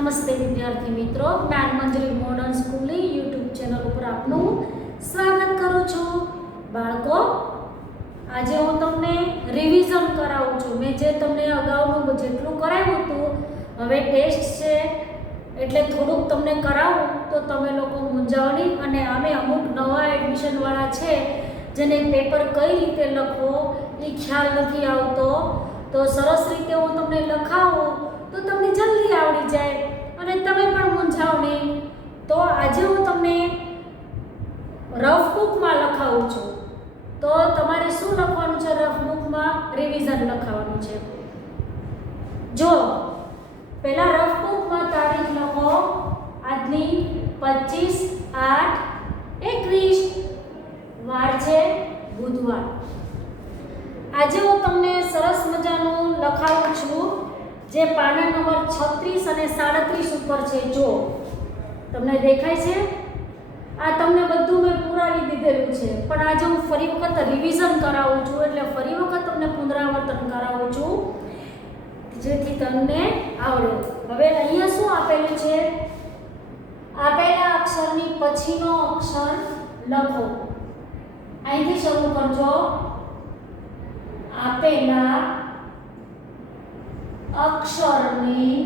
નમસ્તે વિદ્યાર્થી મિત્રો, જ્ઞાન મંજરી મોડર્ન સ્કૂલની યુટ્યુબ ચેનલ ઉપર આપનું સ્વાગત કરું છું. બાળકો, આજે હું તમને રિવિઝન કરાવું છું. મેં જે તમને અગાઉનું જેટલું કરાવ્યું હતું, હવે ટેસ્ટ છે એટલે થોડુંક તમને કરાવું તો તમે લોકો મૂંઝાવ નહીં. અને અમે અમુક નવા એડમિશનવાળા છે જેને પેપર કઈ રીતે લખવો એ ખ્યાલ નથી આવતો, તો સરસ રીતે હું તમને લખાવું તો તમને જલ્દી આવડી જાય અને તમે પણ મૂંઝાવ નહીં. તો આજે હું તમને રફ બુકમાં લખાવું છું. તો તમારે શું લખવાનું છે? રફ બુકમાં રિવિઝન લખાવવાનું છે. જો પહેલા રફ બુકમાં તારીખ લખો. આજની 25/8/21, વાર છે બુધવાર. આજે હું તમને સરસ મજાનું લખાવું છું જે પાના નંબર 36 અને 37 ઉપર છે. જો તમને દેખાય છે? આ તમને બધું મેં પુરાવી દીધેલું છે, પણ આજે હું ફરી વખત રિવિઝન કરાવું છું, એટલે ફરી વખત તમને પુનરાવર્તન કરાવું છું જેથી તમને આવડે. હવે અહીંયા શું આપેલું છે? આપેલા અક્ષરની પછીનો અક્ષર લખો. અહીંથી શરૂ કરજો. આપેલા અક્ષરની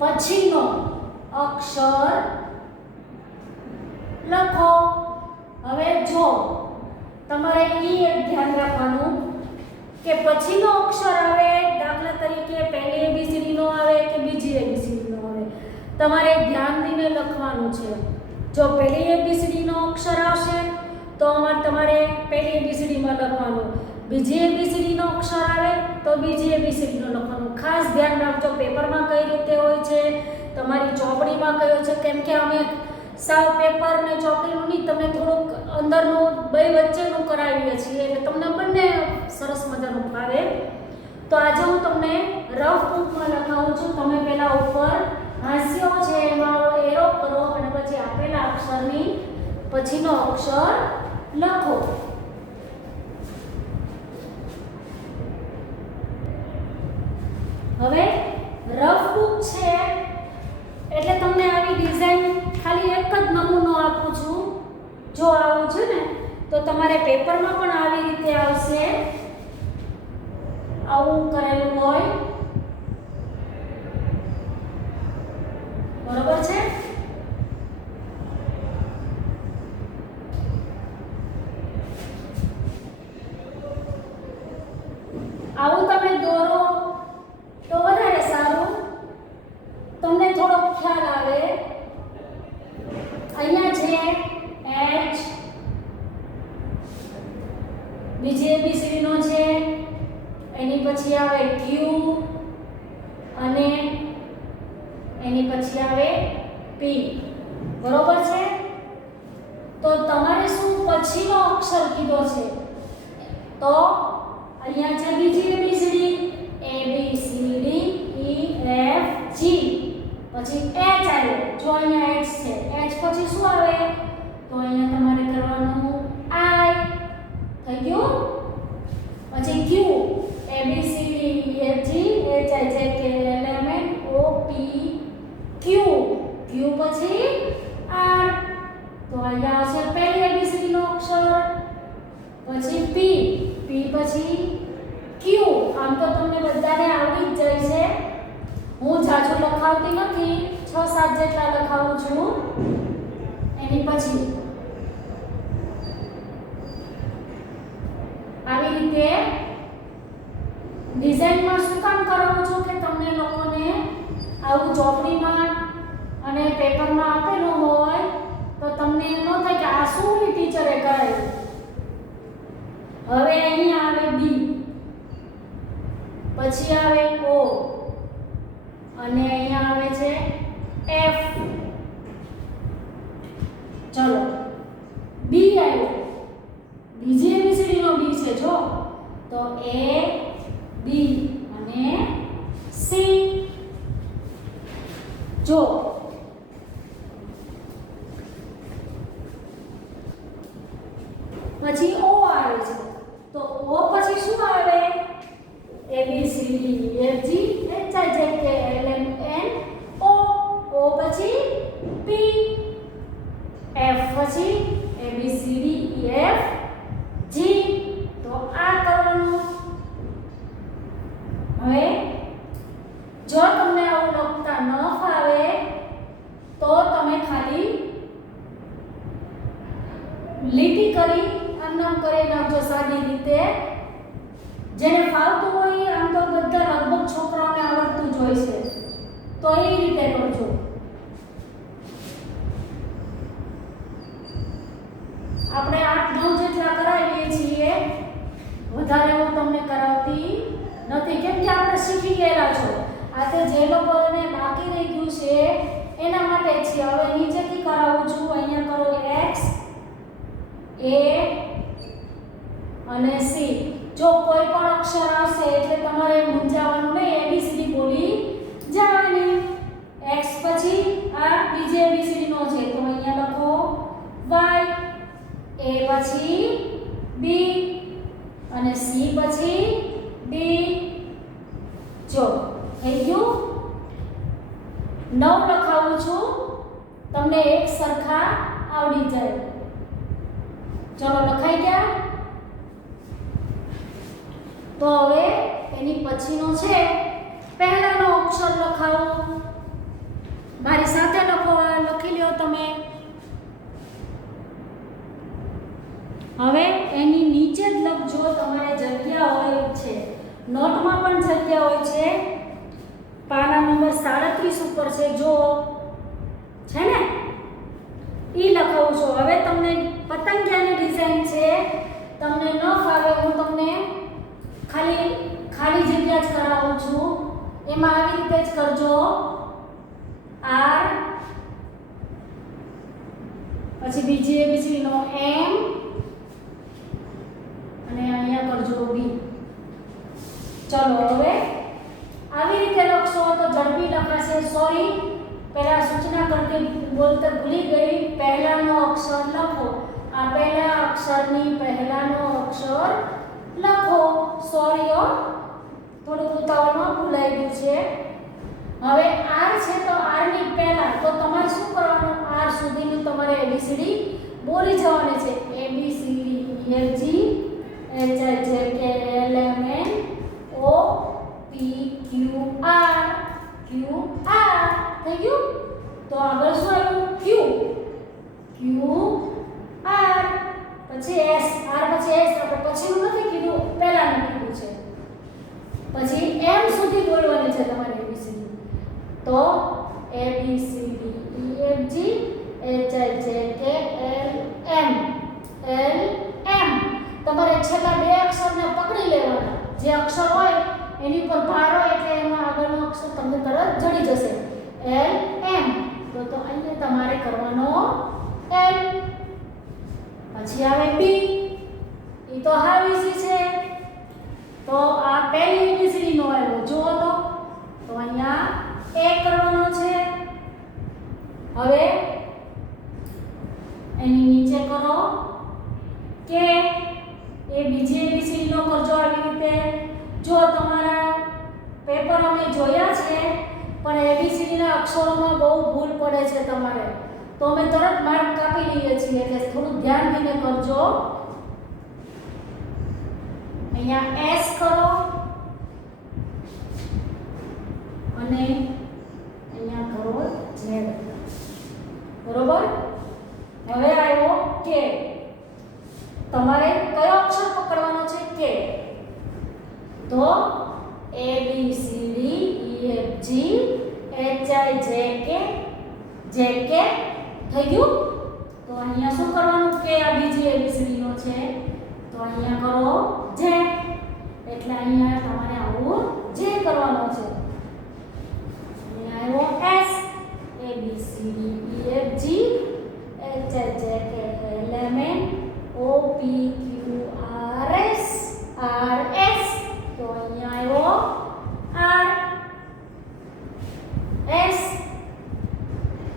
પછીનો અક્ષર લખો. હવે જો તમારે એક ધ્યાન રાખવાનું કે પછીનો અક્ષર આવે, દાખલા તરીકે પહેલી ABCD નો આવે કે બીજી ABCD નો આવે, તમારે ધ્યાન દઈને લખવાનું છે. જો પહેલી ABCD નો અક્ષર આવશે તો તમારે પહેલી ABCD માં લખવાનું, બીજી ABCD નો અક્ષર આવે તો બીજી ABCD નો લખવાનું. ખાસ ધ્યાન રાખજો પેપરમાં કઈ રીતે હોય છે, તમારી ચોપડીમાં કયો છે, કેમ કે અમે સાવ પેપર ને ચોપડીનું નહીં, તમને થોડુંક અંદરનું બે વચ્ચેનું કરાવીએ છીએ એટલે તમને બંને સરસ મજાનું ફાવે. તો આજે હું તમને રફ બુકમાં લખાવું છું. તમે પહેલા ઉપર હાસ્યો છે એમાં એરો કરો અને પછી આપેલા અક્ષરની પછીનો અક્ષર લખો. હવે રફ બુક છે એટલે તમને આવી ડિઝાઇન ખાલી એક જ નમૂનો આપું છું. જો આવું છે ને તો તમારે પેપરમાં પણ આવી રીતે આવશે, આવું કરેલું હોય, બરોબર છે? આવું તમે દોરો તો વધારે સારું, તમને થોડો ખ્યાલ આવે. અહીંયા છે H, બીજી ABCD નો છે, એની પછી આવે Q અને એની પછી આવે P, બરોબર છે? તો તમારે શું પછીનો અક્ષર કીધો છે? તો અહીંયા છે બીજી ABCD, ABCD E F G, પછી H આવ્યો. જો અહીંયા H છે, H પછી શું આવે? તો અહીંયા તમારે કરવાનું I થઈ ગયું. પછી Q, ABCD E F G H I J K L M N O P Q, Q પછી R. તો અહીંયા આવશે પહેલી ABCD નો અક્ષર, પછી P, P પછી Q. આમ તો તમને બધાને આવડી જ જાય છે, હું જાજુ લખાવતી નથી, 6-7 જેટલા લખાવું છું. એની પછી આવી રીતે ડિઝાઇનમાં શું કામ કરાવું છું કે તમને લોકોને આવું ચોપડીમાં અને પેપરમાં આપેલું હોય તો તમને એમ ન થાય કે આ શું ટીચરે કરાવ્યું. હવે અહીં આવે B, પછી આવે O અને અહીંયા આવે છે F. ચલો B આવ્યો, બીજી ABCD નો B છે. જો તો A, B અને C. જો પછી O આવે છે, તો O પછી શું આવે? ABCD પછી ABCDEFG તો આ કરવાનું. હવે જો તમને આવું લખતા ન ફાવે તો તમે ખાલી લીટી કરી આમ કરી નાખજો સાદી રીતે. જેને ફાવતું હોય આમ તો બધા લગભગ છોકરાઓને આવડતું જ હોય છે તો એ રીતે કરજો. આપણે 8-9 જેટલા કરાવીએ છીએ, વધારે હું તમને કરાવતી નથી કેમ કે આપણે શીખી ગયેલા છો. આ તે જે લોકોને બાકી રહી ગયું છે એના માટે છે. હવે નીચેથી કરાવું છું. અહીંયા કરો X A અને C. જો કોઈ પણ અક્ષર આવશે એટલે તમારે મૂંઝાવાનું નહીં, ABCD બોલી જવાની. X પછી આ બીજી ABCD નો છે તો અહીંયા લખો Y, A પછી B અને C પછી D. જો થઈ ગયું. 9 લખાવું છું, તમને એક સરખા આવડી જાય. ચલો લખાઈ ગયા. તો હવે એની પછીનો છે પહેલાનો અક્ષર લખાવો. મારી સાથે લખો, લખી લ્યો તમે. હવે એની નીચે જ લખજો. તમારે જગ્યા હોય છે, નોટમાં પણ જગ્યા હોય છે. પાના નંબર 37 ઉપર છે, જો છે ને ઈ લખાવું છું. હવે તમને પતંગિયાની ડિઝાઇન છે, તમને ન ફાવે હું તમને ખાલી જગ્યા જ કરાવું છું. એમાં આવી રીતે જ કરજો. R પછી બીજી ABCD નો M અને અહીંયા કરજો B. ચલો હવે આવી રીતે લખશો તો ઝડપી લખાશે. સોરી, પહેલા સૂચના કરતી બોલતા ભૂલી ગઈ. પહેલાનો અક્ષર લખો. આ પહેલા અક્ષરની પહેલાનો અક્ષર લખો. સોરી થોડું ઉતાવળમાં ભૂલાઈ ગયું છે. હવે R છે તો R ની પહેલા તો તમારે શું કરવાનું? R સુધીનું તમારે ABCD બોલી જવાની છે. ABCDEFG HIJKLMN OPQR QR. થઈ ગયું. તો આગળ શું આવ્યું? Q QR પછી S. R પછી S. આપણે પછીનું નથી કીધું, પહેલાનું કીધું છે. પછી M સુધી બોલવાની છે તમારે ABCD. તો ABCDEFG HIJKLM LM. તમારે છેલ્લા બે અક્ષરને પકડી લેવાના. જે અક્ષર હોય એની પર ભાર હોય એટલે એમાં આગળનો અક્ષર તમને તરત જડી જશે. LM. તો અહીંયા તમારે કરવાનો L. પછી આવે B. ઈ તો હાવ ઈઝી છે. તો આ પહેલી ABCD નો આવ્યો. જુઓ તો અહીંયા A કરવાનો છે. હવે એની નીચે કરો K. એ બીજી ABCD નો કરજો આવી રીતે. જો તમારા પેપર અમે જોયા છે પણ ABCD ના અક્ષરોમાં બહુ ભૂલ પડે છે તમારે, તો અમે તરત માર્ક કાપી લઈએ છીએ એટલે થોડું ધ્યાન દઈને કરજો. અહીંયા S કરો અને અહીંયા કરો Z. બરોબર. હવે આવ્યો K. તમારે કયો અક્ષર પકડવાનો છે? K. તો ABCDEFG HIJK JK થઈ ગયું. તો અહીંયા શું કરવાનું? K આ બીજી ABCD નો છે તો અહીંયા કરો J. એટલે અહીંયા તમારે આવું J કરવાનો છે. અહીંયા આવ્યો S. ABCDEFG HIJKLMN OPQRS RS. તો અહીંયા આવ્યો R S.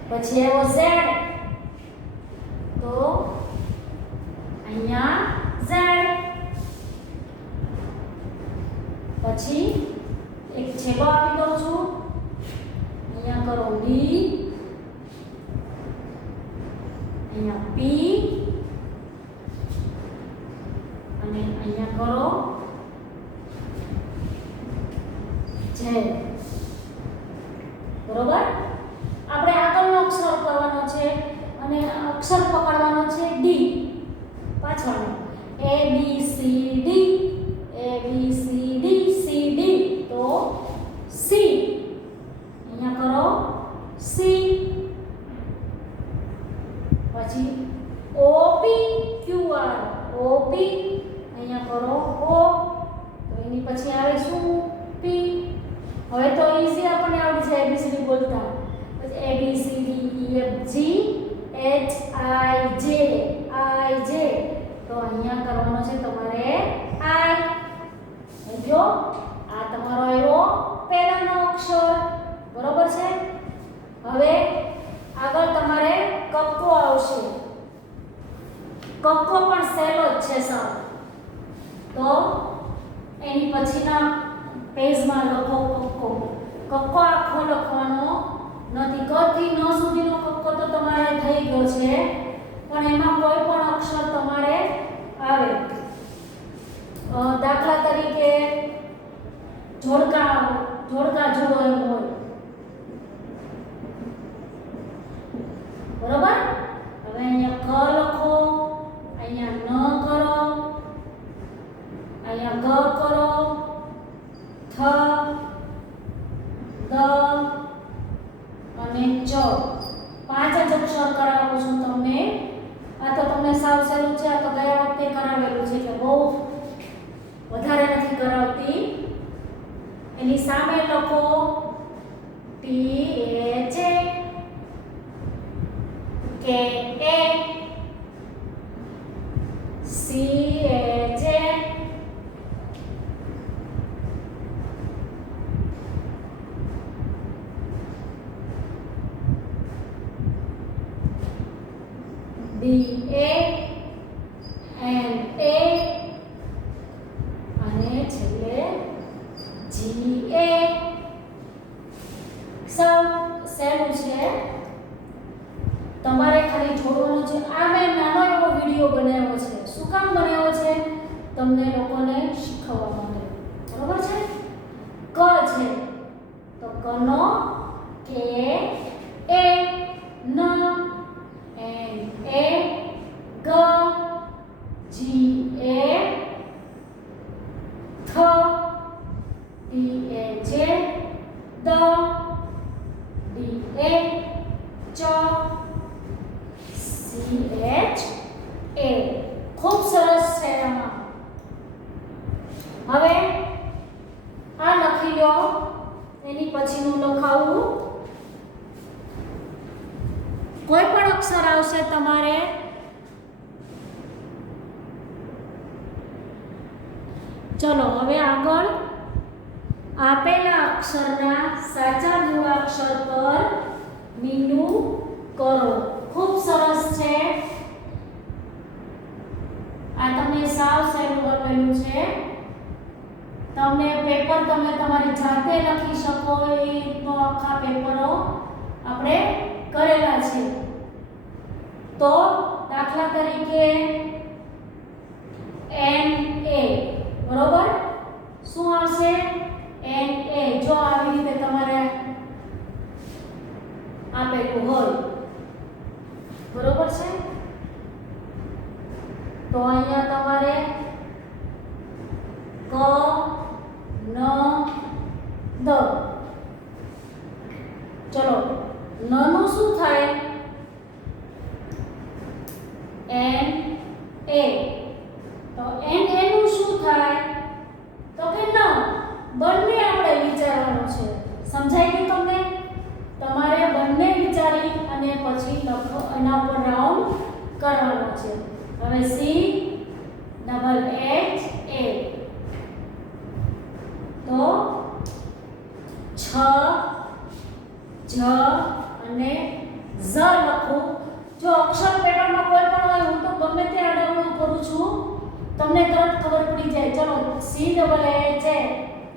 પછી આવ્યો Z. તો અહીંયા Z. પછી એક છેડો આપી દઉં છું. અહીંયા કરો D. અહીંયા અહીંયા પી અને અહીંયા કરો જે. બરોબર. આપણે આગળનો અક્ષર કરવાનો છે અને અક્ષર પકડવાનો છે ડી પાછળનો. A B C D A B C D C D તો C અહીંયા કરો C. પછી O P Q R O P અહીંયા કરો O તો એની પછી આવે શું P. હવે તો ઈઝી આપણને આવડી જાય ABCD બોલતા. પછી A B C D E F G H I J તો અહીંયા કરવાનો છે તમારે I. જો આ તમારો આવ્યો પહેલાનો અક્ષર. બરોબર છે. હવે આગળ તમારે કક્કો આવશે. કક્કો પણ સહેલો જ છે સાવ. તો એની પછીના પેજમાં લખો કક્કો. કક્કો આખો લખવાનો નથી. ક થી ન સુધીનો કક્કો તો તમારે થઈ ગયો છે, પણ એમાં કોઈ પણ અક્ષર તમારે આવે. દાખલા તરીકે જોડકા જોડો એમ હોય. બરોબર. હવે અહીંયા ક લખો, અહીંયા ન કરો, અહીંયા ગ કરો, થ દ અને ચ. 5 જ અક્ષર કરાવું છું તમને. આ તો તમને સાવ સહેલું છે. આ તો ગયા વખતે કરાવેલું છે કે બહુ વધારે નથી કરાવતી. એની સામે લખો T H K A C H D A N A અને છેલ્લે G A. સૌ સહેલું છે. તમારે ખાલી જોડવાનું છે. આ મેં નાનો એવો વિડીયો બનાવ્યો છે. શું કામ બનાવ્યો છે? તમને લોકોને શીખવવા માટે. બરોબર છે. ક છે તો કનો K A ન N A G G A th D A J D D A ચ C H A. ખૂબ સરસ છે આમાં. હવે આ લખી લો. એની પછીનું લખાવું. કોઈ પણ અક્ષર આવશે તમારે ચલો હવે આગળ આપેલા અક્ષરના સાચા મૂળાક્ષર પર મીંડું કરો. ખૂબ સરસ છે. આ તમને સાવ સહેલું આપેલું છે. તમને પેપર તમે તમારી જાતે લખી શકો એ તો આખા પેપરો આપણે કરેલા છે. તો દાખલા તરીકે NA. બરોબર. શું આવશે? NA. જો આવી રીતે તમારે આપેલું હોય. બરોબર છે. તો અહીંયા તમારે ક ન દ. ચલો ન નું શું થાય? N A. તો N A નું શું થાય? તો કે ન. બંને આપણે વિચારવાનું છે. સમજાઈ ગયું તમને? તમારે બંને વિચારી અને પછી લખો. એના ઉપર રાઉન્ડ કરવાનો છે. હવે C ડબલ H A. તો છ જ અને ઝ લખું. જો અક્ષર પેપરમાં કોઈ પણ હોય, હું તો ગમે તે અડાવણું કરું છું, તમને તરત ખબર પડી જાય. ચલો C ડબલ H A.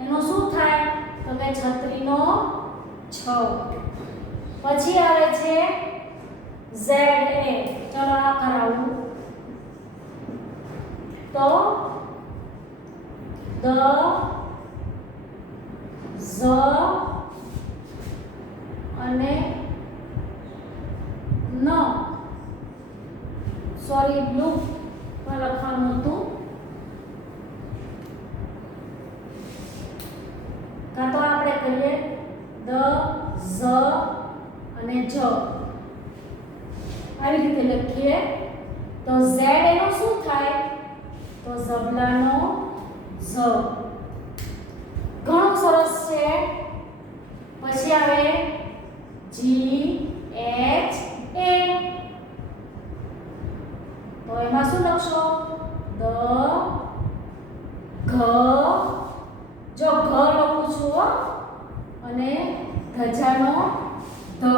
એનો શું થાય? તો કે છત્રીનો છ. પછી આવે છે ZA ચલો આ કરાવું તો દ ઝ અને ન સોરી બ્લુ માં લખવાનું હતું કાં તો આપણે કહીએ દ ઝ અને જ આવી રીતે લખીએ તો Z એનો શું થાય તો ઝબલાનો ઝ ઘણું સરસ છે પછી આવે G H A તો એમાં શું લખશો દ ઘ જો ઘ લખું છું હો અને ધજાનો ધ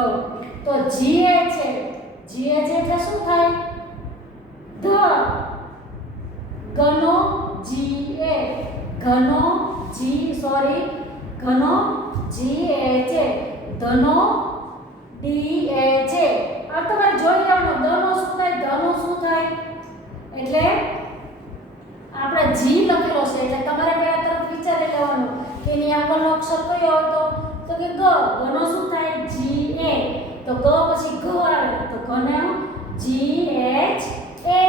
તો G H છે G H એટલે શું થાય ધ ઘનો G A ઘનો G સોરી ઘનો G H A ધનો D H A આ તમારે જોઈ લેવાનું દ નો શું થાય ધ નો શું થાય એટલે આપણે G લખેલો છે એટલે તમારે પહેલા તરફ વિચારી લેવાનું કે એની આગળનો અક્ષર કયો હતો તો કે ગ નો શું થાય G A તો ગ પછી ઘ આવે તો ઘનો G H A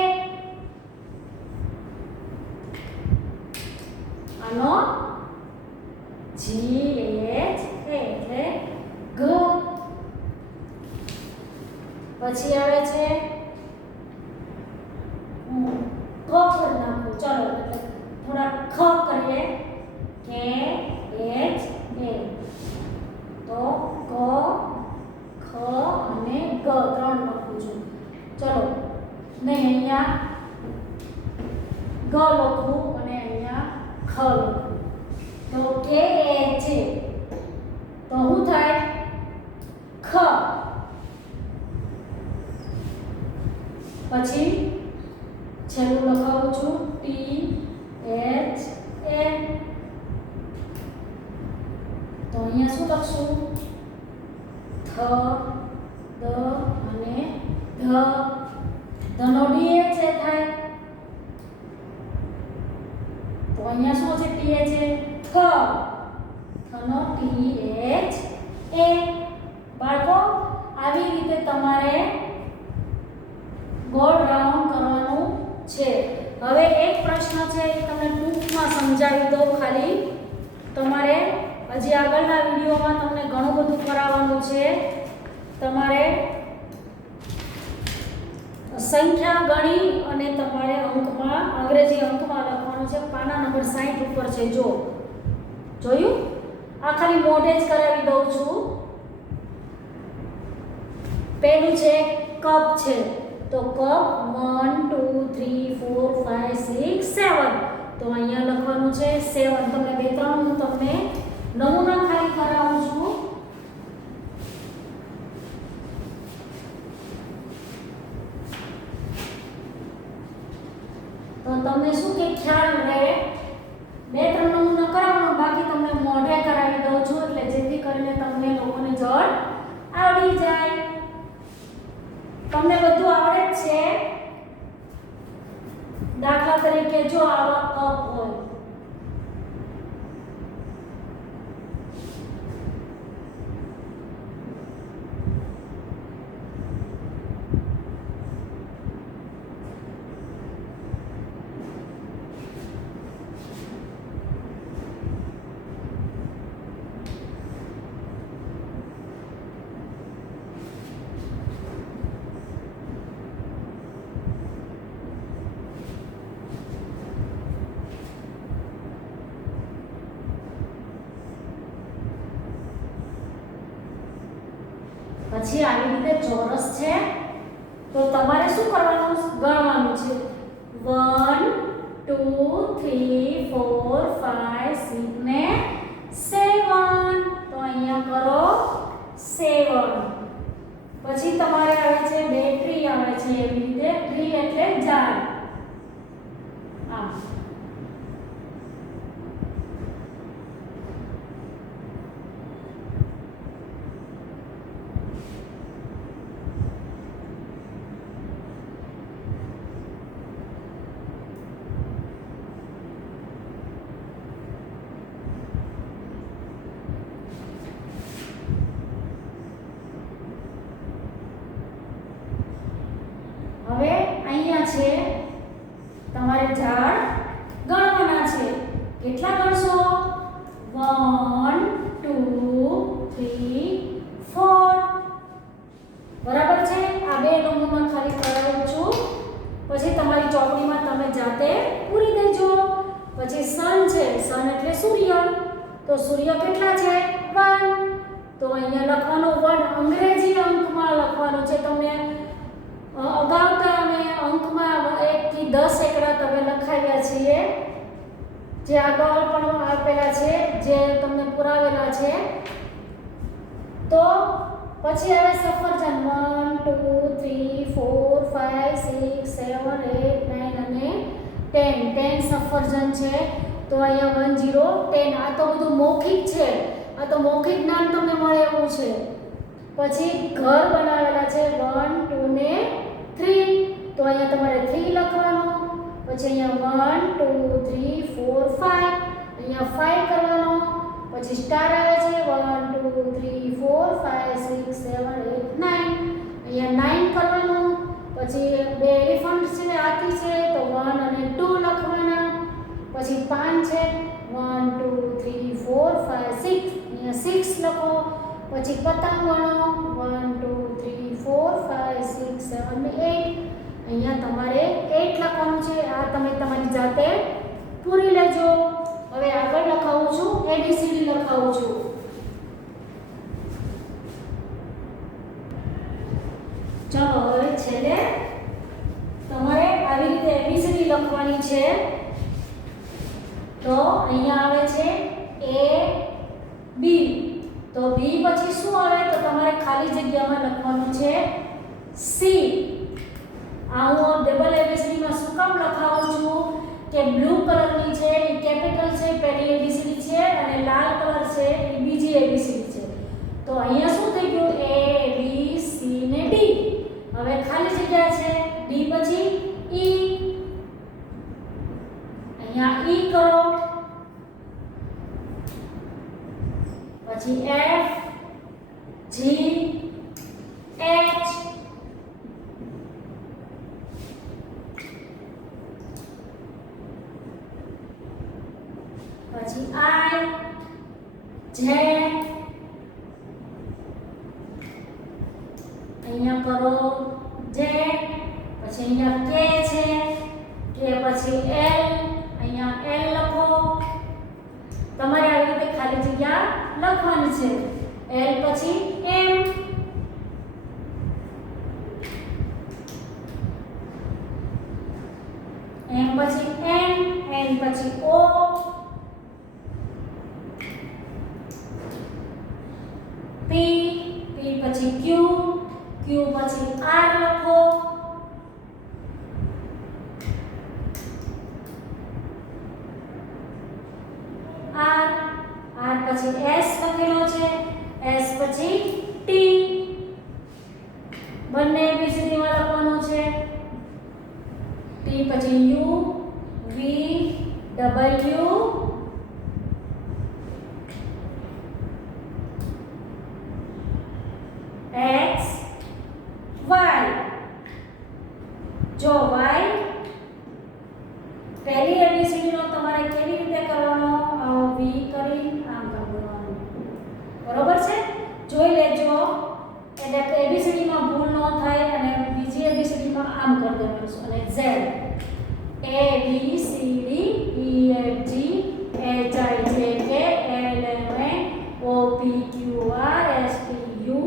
આનો G H A એટલે ઘ પછી આવે છે ક પર નાખું ચલો એટલે થોડા ખ કરીએ કે H A તો ક ખ અને ગ ત્રણ લખું છું ચલો નહીં અહીંયા ગ લખું અને અહીંયા ખ લખું તો કે H A તો શું થાય ખ પછી છેલ્લું લખાવું છું T H A તો અહીંયા શું લખશું થ દ અને ધ ધનો D H A થાય તો અહીંયા શું છે T H A થ થનો T H A બાળકો આવી રીતે તમારે ગોળ રાઉન્ડ કરવાનું છે હવે એક પ્રશ્ન છે એ તમને ટૂંકમાં સમજાવી દઉં ખાલી તમારે હજી આગળના વિડીયોમાં તમને ઘણું બધું કરાવવાનું છે તમારે સંખ્યા ગણી અને તમારે અંકમાં અંગ્રેજી અંકમાં લખવાનું છે પાના નંબર 60 ઉપર છે જો જોયું આ ખાલી મોઢે જ કરાવી દઉં છું પહેલું છે કપ છે તો કપ 1 2 3 4 5 6 7 તો અહીંયા લખવાનું છે 7 તમને બે ત્રણ હું તમને નમૂના ખાલી કરાવું છું તો તમને શું કે ખ્યાલ રહે બે ત્રણ નમૂના કરાવવાનો બાકી તમને મોઢે કરાવી દઉં છું એટલે જેથી કરીને તમને લોકોને જડ આવડી જાય તમને બધું આવડે જ છે દાખલા તરીકે જો આવા કપ હોય પછી આવી રીતે ચોરસ છે તો તમારે શું કરવાનું ગણવાનું છે 1 2 3 4 5 6 ને 7 તો અહીંયા કરો 7 પછી તમારે આવે છે બેટરી આવે છે એવી રીતે ટ્રી એટલે ઝાડ આ બરાબર છે? આ બે નમૂના ખાલી કરાવું છું, પછી તમારી ચોપડીમાં તમે જાતે પૂરી દેજો. પછી સન છે, સન એટલે સૂર્ય, તો સૂર્ય કેટલા છે? 1. તો અહીંયા લખવાનું 1 અંગ્રેજી અંકમાં લખવાનું છે. તમને અગાઉ અમે અંકમાં 1 થી 10 એકડા તમે લખાવ્યા છીએ, જે આગળ પણ આપેલા છે, જે તમને પુરાવેલા છે. તો પછી આવે સફરજન 1 2 3 4 5 6 7 8 9 અને 10. 10 સફરજન છે. તો અહીંયા 1 0 10. આ તો બધું મૌખિક છે, આ તો મૌખિક જ્ઞાન તમને મળે એવું છે. પછી ઘર બનાવેલા છે 1 2 ને 3. તો અહીંયા તમારે 3 લખવાનું. પછી અહીંયા 1 2 3 4 5, અહીંયા 5 કરવાનો. પછી સ્ટાર આવે છે 1 2 3 4 5 6 7 8 9, અહીંયા 9 કરવાનું. પછી બે એલિફન્ટ છે, હાથી છે, તો 1 અને 2 લખવાના. પછી પાન છે 1 2 3 4 5 6, અહીંયા 6 લખો. પછી પતંગ ગણો 1 2 3 4 5 6 7 અને 8, અહીંયા તમારે 8 લખવાનું છે. આ તમે તમારી જાતે પૂરી લેજો. હવે આગળ લખાવું છું, ABCD લખાવું છું. ચાલો હવે છેલ્લે તમારે આવી રીતે ABCD લખવાની છે. તો અહીંયા આવે છે A B. તો B પછી શું આવે? તો તમારે ખાલી જગ્યામાં લખવાનું છે C. આ હું ડબલ ABCD માં શું કામ લખાવું છું કે બ્લુ કલરની છે એ કેપિટલ છે, પહેલી ABCD છે, અને લાલ કલર છે એ બીજી ABCD છે. તો અહીંયા શું થઈ ગયું? A B C ને D. હવે ખાલી જગ્યા છે D પછી E. અહીંયા E કરો. પછી F G H પછી I J, અહીંયા કરો J. પછી અહીંયા K છે, K પછી L, અહીંયા L લખો. તમારે આવી રીતે ખાલી જગ્યા લખવાની છે. L પછી M, M પછી N, N પછી O, P, P પછી Q, Q પછી R લખો. R, R પછી S લખેલો છે, S પછી T. બંને ABCD માં લખવાનું છે. T પછી U, V, W, X, Y. જો Y પહેલી ABCD નો તમારે કેવી રીતે કરવાનો? V કરી આમ કરવાનું. બરોબર છે? જોઈ લેજો એટલે કે ABCD માં ભૂલ ન થાય અને બીજી ABCD માં આમ કરી દેવાનું. અને Z A B C D E F G H I J K L M N O P Q R S T U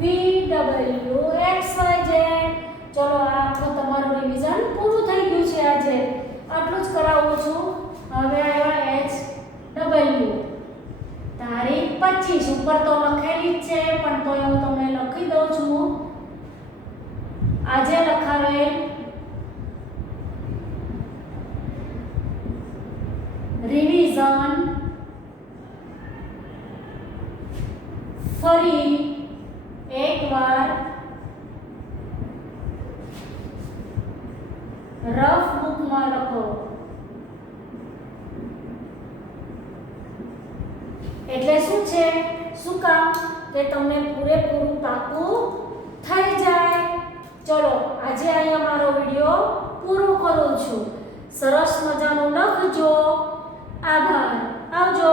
V W X Y Z. ચલો આ આખું તમારું રિવિઝન પૂરું થઈ ગયું છે આજે. આટલું જ કરાવું છું. હવે આવ્યા H W. તારીખ 25 ઉપર તો લખેલી જ છે, પણ તો હું તમને લખી દઉં છું. આજે લખાવેલ રિવિઝન ફરી એકવાર રફ બુકમાં લખો. એટલે શું છે? શું કામ? કે તમને પૂરેપૂરું પાકું થઈ જાય. ચલો આજે અહીંયા મારો વિડિયો પૂરો કરું છું. સરસ મજાનું લખજો. આભાર. આવજો.